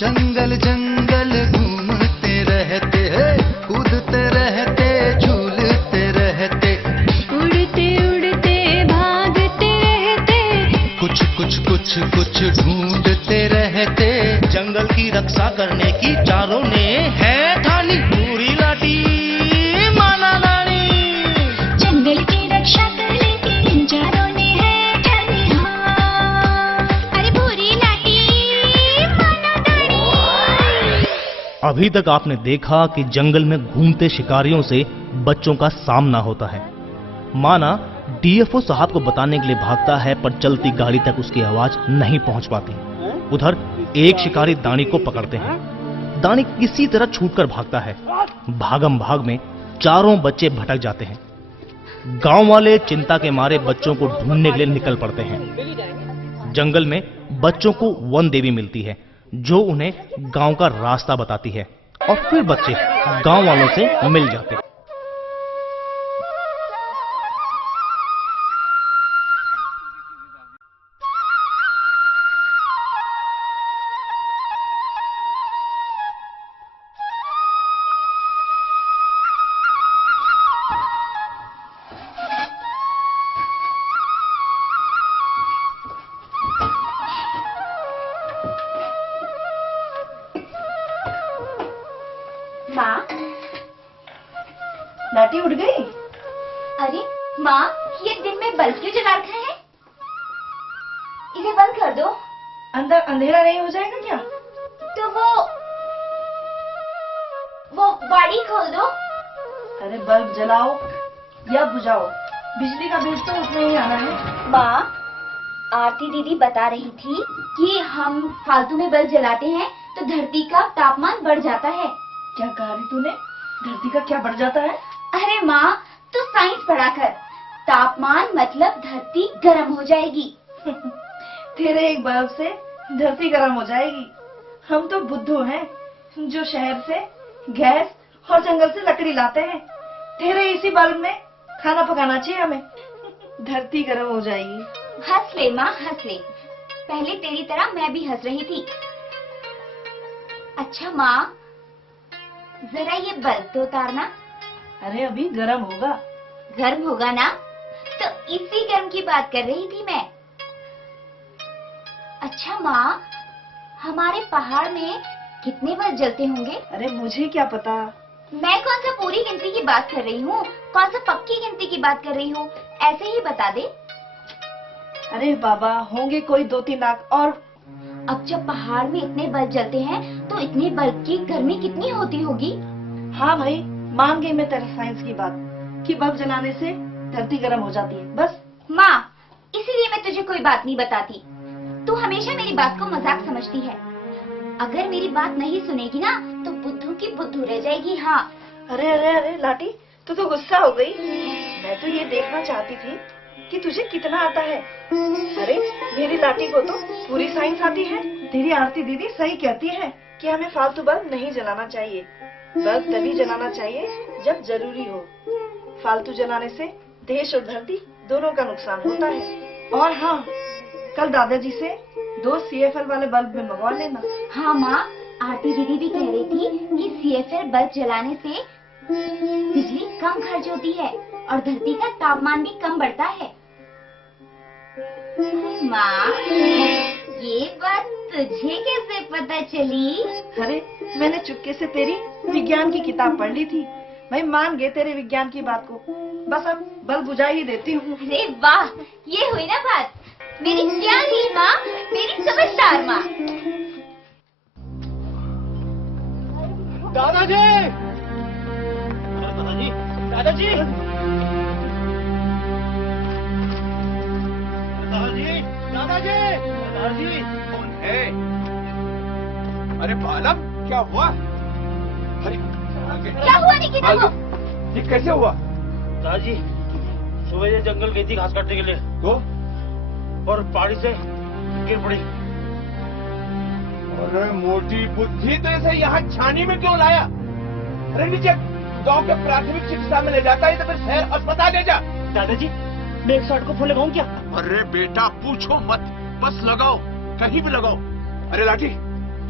जंगल जंगल घूमते रहते हैं, कूदते रहते, झूलते रहते, उड़ते उड़ते भागते रहते, कुछ कुछ कुछ कुछ ढूंढते रहते। जंगल की रक्षा करने की चारों ने है ठानी, पूरी लाठी माना रानी। जंगल की रक्षा करने की इन चारों ने है ठानी, हाँ। अरे भूरी लाठी माना दानी। अभी तक आपने देखा कि जंगल में घूमते शिकारियों से बच्चों का सामना होता है। माना डीएफओ साहब को बताने के लिए भागता है, पर चलती गाड़ी तक उसकी आवाज नहीं पहुंच पाती। उधर एक शिकारी दानी को पकड़ते हैं। दानी किसी तरह छूटकर भागता है। भागम भाग में चारों बच्चे भटक जाते हैं। गांव वाले चिंता के मारे बच्चों को ढूंढने के लिए निकल पड़ते हैं। जंगल में बच्चों को वन देवी मिलती है, जो उन्हें गांव का रास्ता बताती है, और फिर बच्चे गांव वालों से मिल जाते हैं। माँ, लाठी उड़ गई? अरे माँ, ये दिन में बल्ब क्यों जला रखा है? इसे बंद कर दो। अंदर अंधेरा नहीं हो जाएगा क्या? तो वो बाड़ी खोल दो। अरे बल्ब जलाओ या बुझाओ, बिजली का बिल तो उतना ही आना है। माँ, आरती दीदी बता रही थी कि हम फालतू में बल्ब जलाते हैं तो धरती का तापमान बढ़ जाता है। क्या कहा रही तूने? धरती का क्या बढ़ जाता है? अरे माँ, तू साइंस पढ़ा कर। तापमान मतलब धरती गर्म हो जाएगी। तेरे एक बल्ब से धरती गर्म हो जाएगी? हम तो बुद्धू हैं, जो शहर से गैस और जंगल से लकड़ी लाते हैं। तेरे इसी बल्ब में खाना पकाना चाहिए हमें। धरती गर्म हो जाएगी। हंस ले माँ, हंस ले। पहले तेरी तरह मैं भी हंस रही थी। अच्छा माँ, जरा ये बल्ब तो उतारना। अरे अभी गर्म होगा। गर्म होगा ना? तो इसी गर्म की बात कर रही थी मैं। अच्छा माँ, हमारे पहाड़ में कितने बल्ब जलते होंगे? अरे मुझे क्या पता। मैं कौन सा पूरी गिनती की बात कर रही हूँ, कौन सा पक्की गिनती की बात कर रही हूँ, ऐसे ही बता दे। अरे बाबा, होंगे कोई 2-3 लाख। और अब जब पहाड़ में इतने बल्ब जलते हैं तो इतने बल्ब की गर्मी कितनी होती होगी? हाँ भाई, मान गई मैं तेरे साइंस की बात कि बल्ब जलाने से धरती गर्म हो जाती है। बस माँ, इसीलिए मैं तुझे कोई बात नहीं बताती। तू हमेशा मेरी बात को मजाक समझती है। अगर मेरी बात नहीं सुनेगी ना तो बुद्धू की बुद्धू रह जाएगी। हाँ। अरे अरे अरे लाठी, तू तो गुस्सा हो गई। मैं तो ये देखना चाहती थी कि तुझे कितना आता है। अरे मेरी लाठी को तो पूरी साइंस आती है। तेरी आरती दीदी सही कहती है कि हमें फालतू बल्ब नहीं जलाना चाहिए। बल्ब तभी जलाना चाहिए जब जरूरी हो। फालतू जलाने से देश और धरती दोनों का नुकसान होता है। और हाँ, कल दादाजी से 2 CFL वाले बल्ब में मंगवा लेना। हाँ माँ, आरती दीदी भी कह रही थी कि CFL बल्ब जलाने से बिजली कम खर्च होती है और धरती का तापमान भी कम बढ़ता है। माँ, ये बात तुझे कैसे पता चली? अरे मैंने चुपके से तेरी विज्ञान की किताब पढ़ ली थी। मैं मान गए तेरे विज्ञान की बात को। बस अब बल्ब बुझा ही देती हूँ। अरे वाह, ये हुई ना बात। मेरी प्यारी माँ, मेरी समझदार माँ। दादाजी, दादाजी, दादाजी, दादाजी, दादाजी, दादाजी, कौन है? अरे बालक, क्या हुआ? अरे क्या हुआ निकिता को? ये कैसे हुआ? दादाजी, सुबह ये जंगल गई थी घास काटने के लिए, तो और पहाड़ी से गिर पड़ी। अरे मोटी बुद्धि, तो इसे यहाँ छानी में क्यों लाया? अरे नीचे गांव के प्राथमिक चिकित्सा में ले जाता है तो फिर शहर अस्पताल ले जा। दादाजी, मैं 108 को फोन लगाऊं क्या? अरे बेटा पूछो मत, बस लगाओ, कहीं भी लगाओ। अरे लाठी,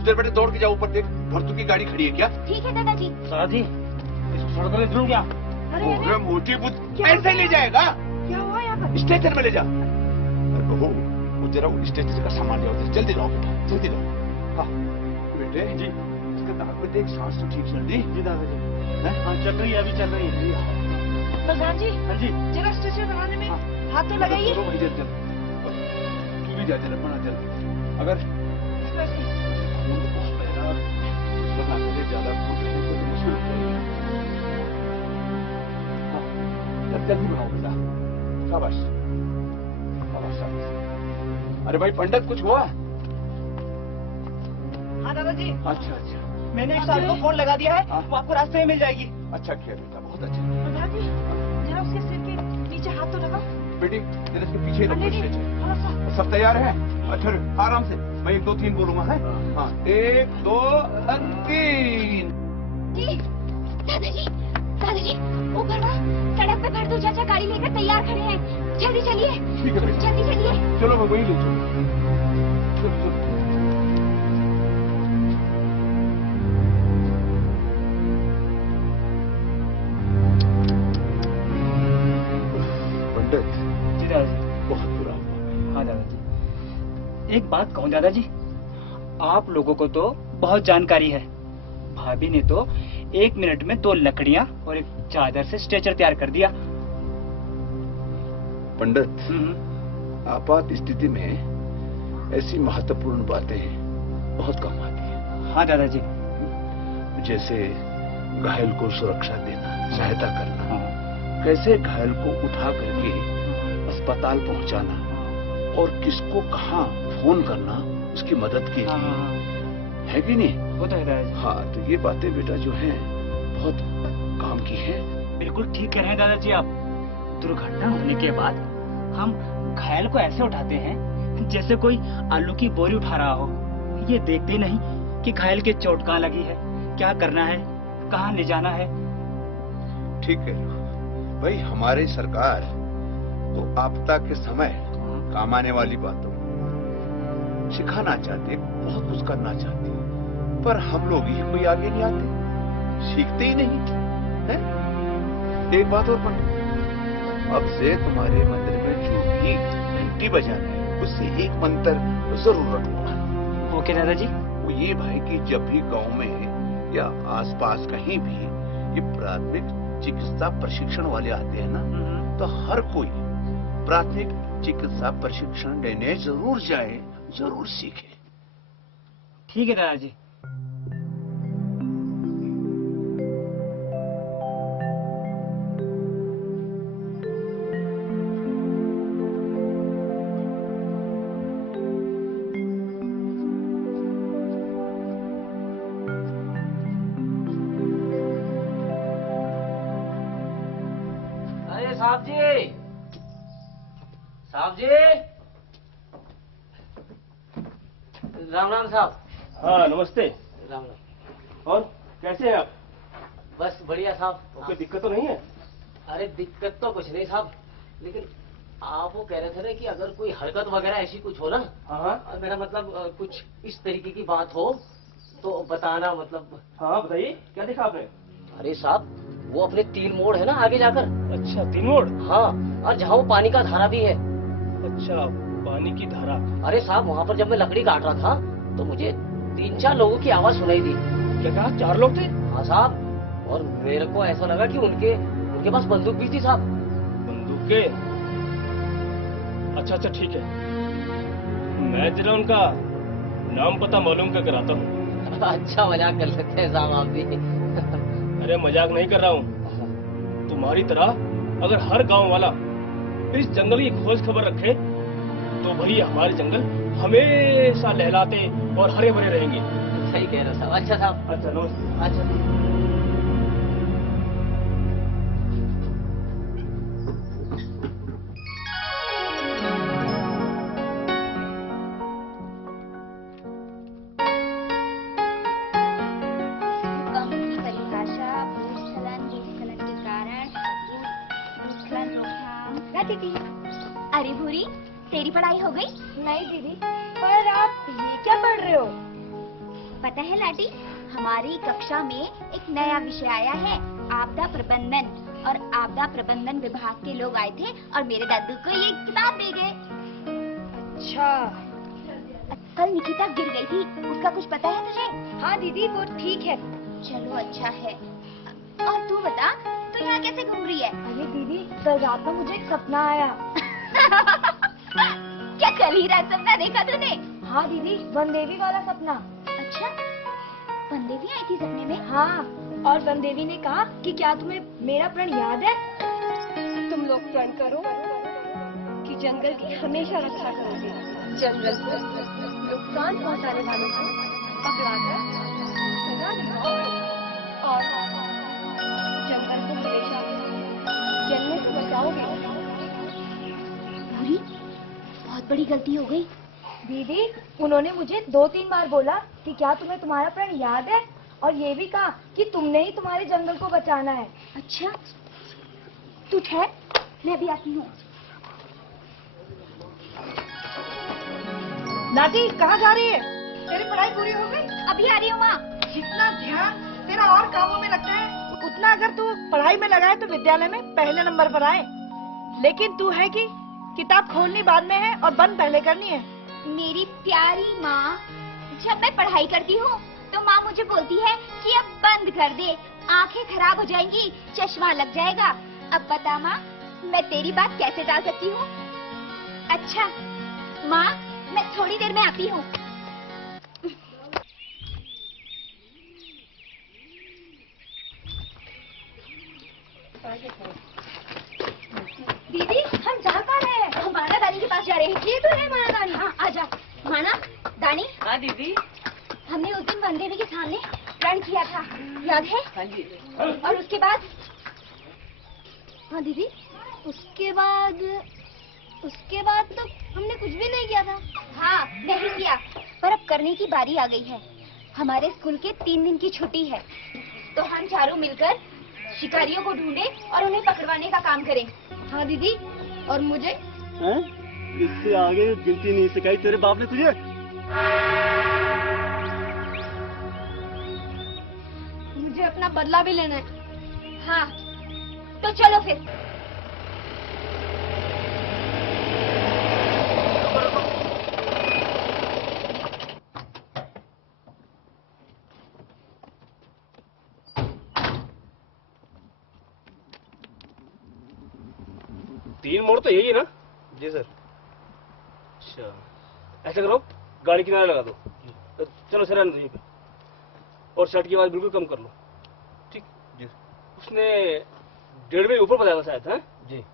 उधर बेटे दौड़ के जाओ ऊपर देख, भरतू की गाड़ी खड़ी है क्या? ठीक है दादाजी। दादाजी इसको सड़क पर ढूंढ क्या? अरे मोटी बुद्ध ऐसे ले जाएगा? क्या हुआ यहाँ पर? स्ट्रेचर में ले जा। अरे बहू, वो जरा वो स्ट्रेचर का सामान ले आओ, जल्दी लाओ बेटा, जल्दी लाओ। हाँ बेटे जी, इसके नाक में देख, सांस तो ठीक चल रही। जी दादाजी। हाँ चल रही है, अभी चल रही है। प्रधान जी, हाँ जी। जरा स्ट्रेचर बनाने में हाथ तो लगाइए। चलो भाई, जल्द जल्द तू भी जा, जरा बना जल्द। अगर खून बहुत है ना, वरना मेरे ज्यादा खून लेने को मुश्किल हो जाएगी। हाँ, जल्दी बनाओ बेटा, शाबाश शाबाश शाबाश। अरे भाई पंडित, कुछ हुआ? हाँ दादाजी, अच्छा अच्छा मैंने एक साल को फोन लगा दिया है, हाँ। वो आपको रास्ते में मिल जाएगी। अच्छा किया बेटा, बहुत अच्छा। प्रधान जी, जरा उसके सिर के नीचे हाथ तो लगाओ। बेटी तेरे इसके पीछे रखो नहीं, स्ट्रेचर। थोड़ा सा। सब तैयार है? अच्छा आराम से, मैं 1 2 3 बोलूंगा है। हाँ 1 2 3। जी, दादाजी, दादाजी, ऊपर वहाँ सड़क पे भरतू चाचा गाड़ी लेकर तैयार खड़े हैं। जल्दी चलिए, ठीक है बेटा, जल्दी चलिए। चलो मैं वही ले चलो। चलो, चलो। पंडित जी दादाजी। बहुत बुरा हुआ। हाँ दादाजी, एक बात कहूँ दादाजी, आप लोगों को तो बहुत जानकारी है। भाभी ने तो 1 मिनट में 2 लकड़ियाँ और एक चादर से स्ट्रेचर तैयार कर दिया। पंडित, आपात स्थिति में ऐसी महत्वपूर्ण बातें बहुत काम आती है। हाँ दादाजी। जैसे घायल को सुरक्षा देना, सहायता करना, हाँ। कैसे घायल को उठा करके अस्पताल पहुंचाना और किसको कहाँ फोन करना, उसकी मदद की, है कि नहीं? वो तो है दादाजी। हाँ, तो ये बातें बेटा जो हैं बहुत काम की हैं। बिल्कुल ठीक कह रहे हैं दादाजी आप। दुर्घटना होने के बाद हम घायल को ऐसे उठाते हैं जैसे कोई आलू की बोरी उठा रहा हो। ये देखते नहीं कि घायल के चोट कहाँ लगी है, क्या करना है, कहाँ ले जाना है। ठीक है भाई, हमारी सरकार तो आपदा के समय काम आने वाली बातों सिखाना चाहते, बहुत कुछ करना चाहते, पर हम लोग ही कोई आगे नहीं आते, सीखते ही नहीं है? एक बात और पंडित, अब से तुम्हारे मंदिर में जो भी घंटी बजाना है, उससे एक मंत्र जरूर रखो। ओके दादाजी। वो ये भाई कि जब भी गांव में या आसपास कहीं भी ये प्राथमिक चिकित्सा प्रशिक्षण वाले आते हैं ना, तो हर कोई प्राथमिक चिकित्सा प्रशिक्षण लेने जरूर जाए, जरूर सीखे। ठीक है दादाजी। अरे साहब जी, साहब जी, राम राम साहब। हाँ नमस्ते। राम राम। और कैसे हैं आप? बस बढ़िया साहब। कोई दिक्कत तो नहीं है? अरे दिक्कत तो कुछ नहीं साहब, लेकिन आप वो कह रहे थे ना कि अगर कोई हरकत वगैरह ऐसी कुछ हो ना, हाँ मेरा मतलब कुछ इस तरीके की बात हो तो बताना, मतलब। हाँ बताइए, क्या देखा आपने? अरे साहब, वो अपने 3 मोड़ है ना आगे जाकर। अच्छा 3 मोड़। हाँ, और जहाँ वो पानी का धारा भी है। अच्छा पानी की धारा। अरे साहब, वहाँ पर जब मैं लकड़ी काट रहा था तो मुझे 3-4 लोगों की आवाज सुनाई दी। क्या कहा, 4 लोग थे? हाँ साहब, और मेरे को ऐसा लगा कि उनके पास बंदूक भी थी साहब। बंदूके? अच्छा ठीक है, मैं जरा उनका नाम पता मालूम करके आता हूँ। अच्छा मजाक कर लेते हैं साहब आप भी। अरे मजाक नहीं कर रहा हूँ। तुम्हारी तरह अगर हर गांव वाला इस जंगल की खोज खबर रखे तो भाई हमारे जंगल हमेशा लहलाते और हरे भरे रहेंगे। सही कह रहे हो साहब। अच्छा साहब। अच्छा नमस्ते। अच्छा भूकंप की परिभाषा, भूस्खलन के कारण, भूस्खलन रोकथाम। अरे भूरी, तेरी पढ़ाई हो गई? नहीं दीदी, पर आप ये क्या पढ़ रहे हो? पता है लाटी, हमारी कक्षा में एक नया विषय आया है, आपदा प्रबंधन। और आपदा प्रबंधन विभाग के लोग आए थे और मेरे दादू को ये किताब दे गए। अच्छा। कल निकिता गिर गई थी, उसका कुछ पता है तुझे? हाँ दीदी, वो ठीक है। चलो अच्छा है। और तू बता, तू यहाँ कैसे घूम रही है? अरे दीदी, कल रात को मुझे एक सपना आया। क्या कल ही रात सपना देखा तूने? हाँ दीदी, वनदेवी वाला सपना। अच्छा, वनदेवी आई थी सपने में? हाँ, और वनदेवी ने कहा कि क्या तुम्हें मेरा प्रण याद है? तुम लोग प्रण करो कि जंगल की हमेशा रक्षा करोगे, जंगल को नुकसान पहुंचाने वालों को पकड़ाकर सजा दिलाओगे और जंगल को हमेशा जलने से बचाओगे। पूरी बहुत बड़ी गलती हो गई। दीदी, उन्होंने मुझे 2-3 बार बोला कि क्या तुम्हें तुम्हारा प्रण याद है, और ये भी कहा कि तुमने ही तुम्हारे जंगल को बचाना है। अच्छा, तू ठहर, मैं भी आती हूँ। लाटी, कहाँ जा रही है? तेरी पढ़ाई पूरी हो गई? अभी आ रही हूँ माँ। जितना ध्यान तेरा और कामों में लगता है, उतना अगर तू पढ़ाई में लगाए तो विद्यालय में पहले नंबर पर आए। लेकिन तू है कि किताब खोलनी बाद में है और बंद पहले करनी है। मेरी प्यारी माँ, जब मैं पढ़ाई करती हूँ तो माँ मुझे बोलती है कि अब बंद कर दे, आंखें खराब हो जाएंगी, चश्मा लग जाएगा। अब बता माँ, मैं तेरी बात कैसे टाल सकती हूँ? अच्छा माँ, मैं थोड़ी देर में आती हूँ। दीदी, हम जा कहाँ रहे हैं? हम माना दानी के पास जा रहे हैं। ये तो है माना दानी। हाँ, आजा। माना दानी, हाँ दीदी। हमने उस दिन वनदेवी के सामने प्रण किया था, याद है? हाँ जी। और उसके बाद? हाँ दीदी, उसके बाद तो हमने कुछ भी नहीं किया था। हाँ, नहीं किया, पर अब करने की बारी आ गई है। हमारे स्कूल के 3 दिन की छुट्टी है, तो हम चारों मिलकर शिकारियों को ढूंढे और उन्हें पकड़वाने का काम करें। हाँ दीदी, और मुझे? इससे आगे गिनती नहीं सिखाई तेरे बाप ने तुझे? मुझे अपना बदला भी लेना है। हाँ, तो चलो फिर। तीन मोड़ तो यही है ना? जी सर। अच्छा, ऐसा करो, गाड़ी किनारे लगा दो। तो चलो सर, यहीं पे। और शर्ट की आवाज बिल्कुल कम कर लो। ठीक जी। उसने 1.5 बजे ऊपर बताया था शायद, है? जी।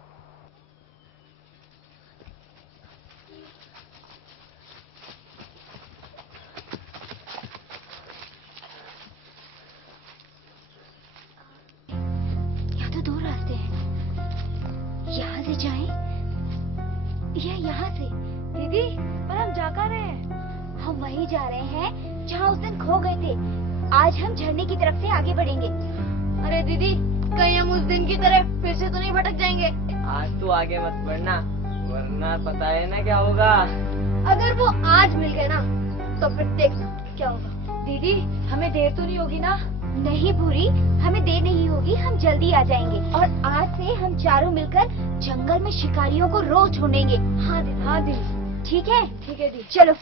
यहाँ तो 2 रास्ते हैं, यहाँ से जाएं या यहाँ से? दीदी, पर हम जा कहाँ रहे हैं? हम वहीं जा रहे हैं जहाँ उस दिन खो गए थे। आज हम झरने की तरफ से आगे बढ़ेंगे। अरे दीदी, कहीं हम उस दिन की तरह फिर से तो नहीं भटक जाएंगे? आज तो आगे मत बढ़ना, वरना पता है ना क्या होगा। अगर वो आज मिल गए ना, तो फिर देखना क्या होगा। दीदी, हमें देर तो नहीं होगी ना? नहीं भूरी, हमें देर नहीं होगी, हम जल्दी आ जाएंगे। और आज से हम चारों मिलकर जंगल में शिकारियों को रोज ढूंढेंगे। हाँ दीदी, हाँ दीदी। ठीक है? ठीक है दीदी। चलो।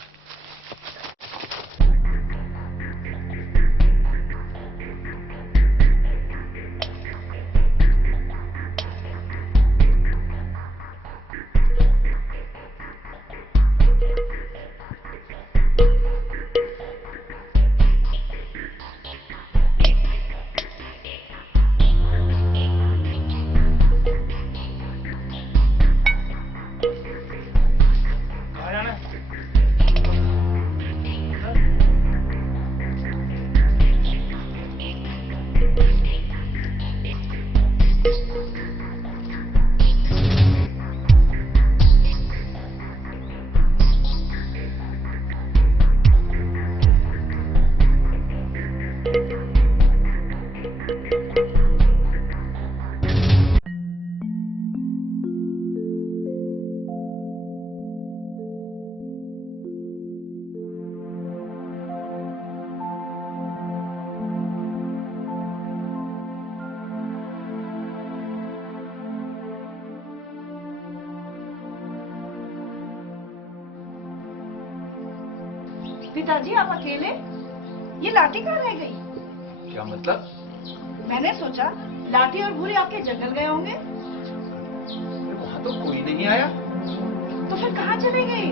पिताजी आप अकेले? ये लाठी कहाँ रह गई? क्या मतलब? मैंने सोचा लाठी और भूरी आपके जंगल गए होंगे। वहाँ तो कोई नहीं आया। तो फिर कहाँ चले गए?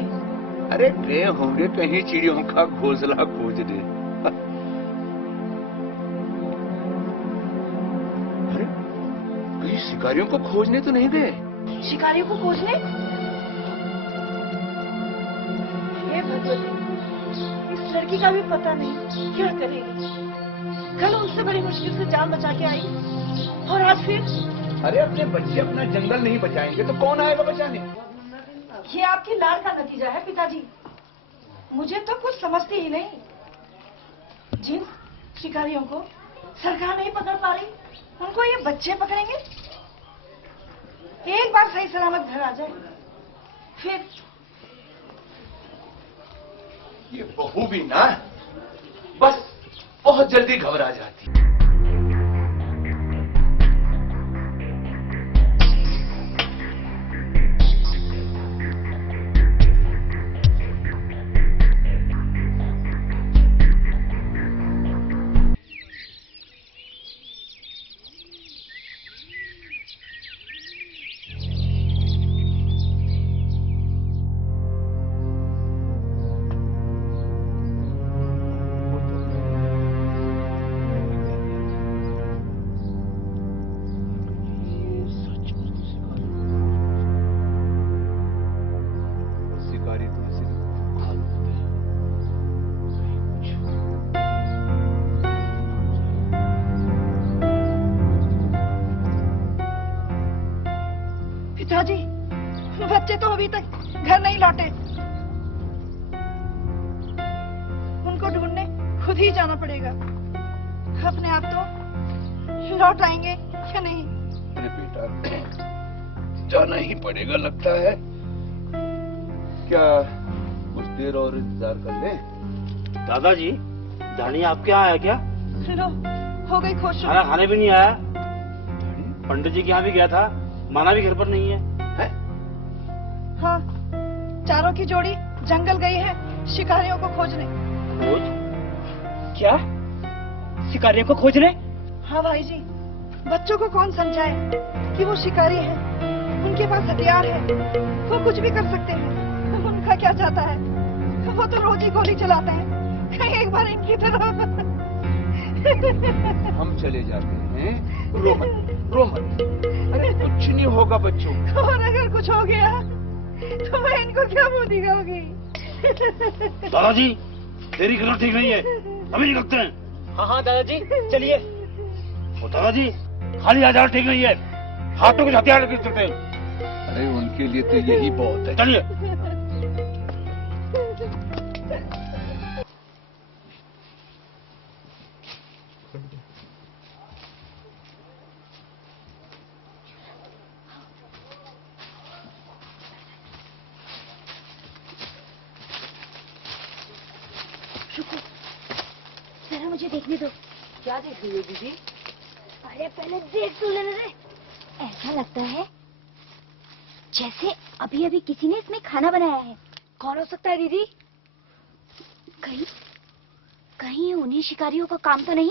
अरे गए होंगे कहीं चिड़ियों का घोंसला खोजने। अरे कहीं शिकारियों को खोजने तो नहीं गए? शिकारियों को खोजने? हे भगवती, इस लड़की का भी पता नहीं क्या करेगी। कल उनसे बड़ी मुश्किल से जान बचा के आई और आज फिर। अरे अपने बच्चे अपना जंगल नहीं बचाएंगे तो कौन आएगा बचाने? ये आपकी लाड़ का नतीजा है पिताजी। मुझे तो कुछ समझती ही नहीं। जिन शिकारियों को सरकार नहीं पकड़ पा रही, उनको ये बच्चे पकड़ेंगे। एक बार सही सलामत घर आ जाए फिर। ये बहू भी ना बस बहुत जल्दी घबरा जाती। पिताजी, बच्चे तो अभी तक घर नहीं लौटे। उनको ढूंढने खुद ही जाना पड़ेगा। अपने आप तो लौट आएंगे या नहीं? अरे बेटा जाना ही पड़ेगा लगता है। क्या कुछ देर और इंतजार कर लें? दादाजी, धानी आपके यहाँ आया क्या? लो, हो गई खुश। खाना खाने भी नहीं आया। पंडित जी के यहाँ भी गया था, माना भी घर पर नहीं है। हाँ, चारों की जोड़ी जंगल गई है शिकारियों को खोजने। खोज? क्या? शिकारियों को खोजने? हाँ भाई जी, बच्चों को कौन समझाए कि वो शिकारी हैं, उनके पास हथियार है, वो कुछ भी कर सकते हैं। उनका क्या चाहता है? वो तो रोज ही गोली चलाते हैं। कहीं एक बार इनकी तरह। हम चले जाते हैं। रो मत, रो मत। अरे कुछ नहीं होगा बच्चों। और अगर कुछ हो गया तो मैं इनको क्या मुंह दिखाऊंगी? दादाजी, देरी करना ठीक नहीं है, अभी निकलते हैं। हाँ हाँ दादाजी, चलिए। और दादाजी, खाली आ जाना ठीक नहीं है, हाथों के हथियार लेकर चलते हैं। अरे उनके लिए तो यही बहुत है। चलिए। रुको, जरा मुझे देखने दो। क्या देख रही हो दीदी? अरे पहले देख तो लेने दे। ऐसा लगता है जैसे अभी अभी किसी ने इसमें खाना बनाया है। कौन हो सकता है दीदी? कहीं उन्हीं शिकारियों का काम तो नहीं?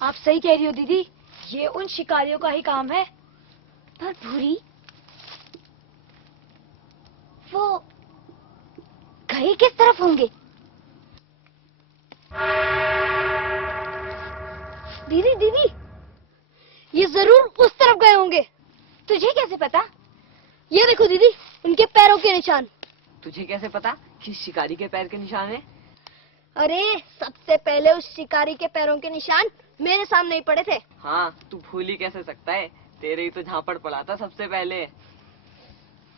आप सही कह रही हो दीदी, ये उन शिकारियों का ही काम है। पर भूरी, वो गए किस तरफ होंगे? दीदी दीदी, ये जरूर उस तरफ गए होंगे। तुझे कैसे पता? ये देखो दीदी, उनके पैरों के निशान। तुझे कैसे पता कि शिकारी के पैर के निशान है? अरे सबसे पहले उस शिकारी के पैरों के निशान मेरे सामने ही पड़े थे। हाँ, तू भूल ही कैसे सकता है, तेरे ही तो झापड़ पड़ा था सबसे पहले।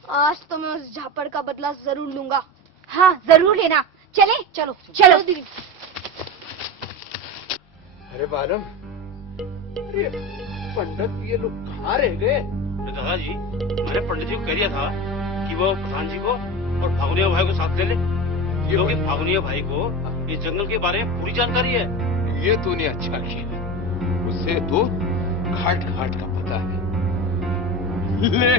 आज तो मैं उस झापड़ का बदला जरूर लूंगा। हाँ जरूर लेना। चले? चलो चलो दीदी। अरे बालम, अरे पंडित ये लोग कहाँ रह गए? दादाजी, मैंने पंडित जी को कह दिया था कि वो प्रधान जी को और फागुनिया भाई को साथ ले ले, क्योंकि फागुनिया भाई को इस जंगल के बारे में पूरी जानकारी है। ये तूने अच्छा किया, उसे तो घाट घाट का पता है। ले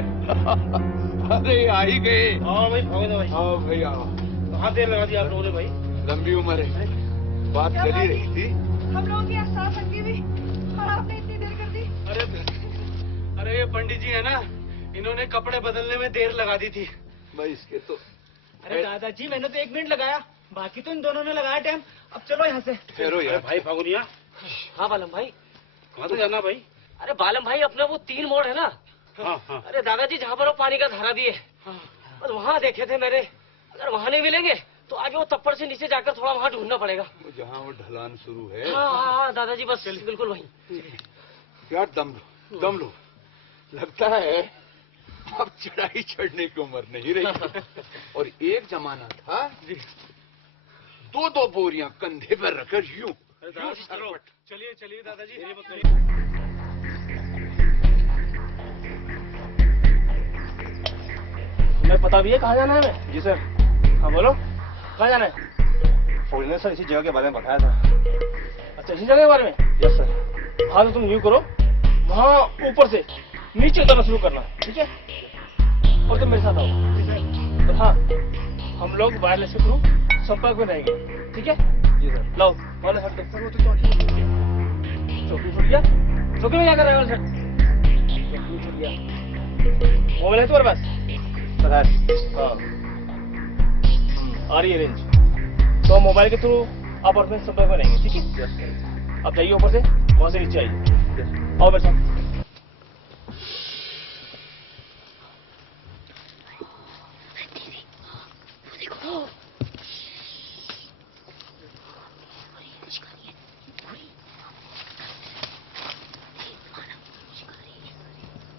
अरे आ ही गए। हाँ भाई, फागुनिया भाई। हाँ भाई आओ। कहाँ देर लगा दी आप लोगों ने भाई? लंबी उम्र है, बात चली रही थी। हम लोगों की साथ संगी भी और आपने इतनी देर कर दी। अरे ये पंडित जी है ना, इन्होंने कपड़े बदलने में देर लगा दी थी। भाई इसके तो अरे दादाजी मैंने तो 1 मिनट लगाया, बाकी तो इन दोनों ने लगाया टाइम। अब चलो यहाँ से। ठहरो यार। भाई फागुनिया, हाँ बालम भाई। कहाँ तो जाना भाई? अरे बालम भाई अपना वो 3 मोड़ है ना। हाँ हाँ। अरे दादाजी जहाँ पर वो पानी का धारा भी है, और वहाँ देखे थे मैंने। अगर वहाँ नहीं मिलेंगे तो आगे वो तप्पड़ से नीचे जाकर थोड़ा वहाँ ढूंढना पड़ेगा। जहाँ वो ढलान शुरू है। हाँ दादाजी बस बिल्कुल वहीं। यार दम लो। लगता है अब चढ़ाई चढ़ने की उम्र नहीं रही। और एक जमाना था 2-2 बोरियां कंधे पर रखकर यूं। चलिए दादाजी। तुम्हें पता भी है कहाँ जाना है हमें? जी सर। हाँ बोलो, कहाँ जाना है? फौजी सर इसी जगह के बारे में बताया था। अच्छा, इसी जगह के बारे में? Yes sir. हाँ तो तुम यूँ करो, वहाँ ऊपर से नीचे उतरना शुरू करना, ठीक है? और तुम मेरे साथ आओ। तो हाँ, हम लोग वायरलेस के थ्रू संपर्क में रहेंगे, ठीक है? जी सर। लो वाले सर, सर वो तो चौकी छूट गया। चौकी में क्या कर रहा है वाले सर? चौकी छूट गया। मोबाइल है तुम्हारे पास? सर है। हाँ, आ रही है रेंज। तो मोबाइल के थ्रू आप और मैं संपर्क में रहेंगे, ठीक है? अब जाइए ऊपर से, वहाँ से नीचे आइए। आओ मेरे साथ।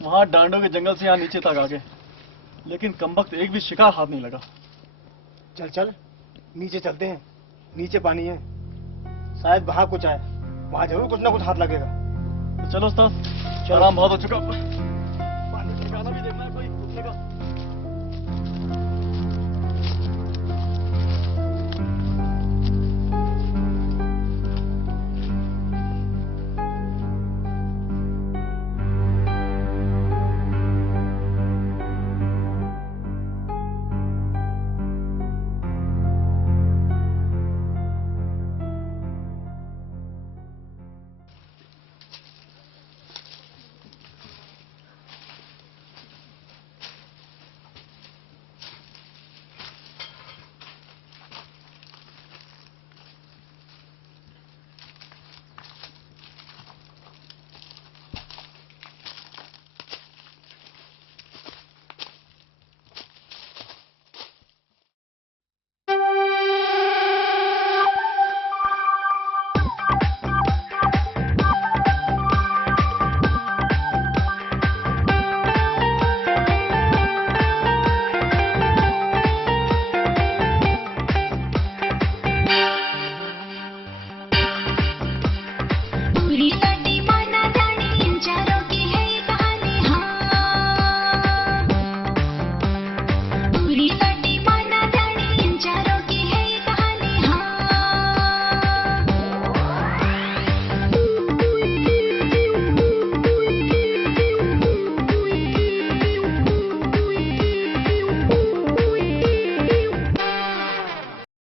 वहाँ डांडों के जंगल से यहाँ नीचे तक आ गए, लेकिन कमबख्त एक भी शिकार हाथ नहीं लगा। चल नीचे चलते हैं, नीचे पानी है, शायद वहाँ कुछ आए, वहाँ जरूर कुछ ना कुछ हाथ लगेगा। तो चलो उस्ताद, आराम बहुत हो चुका।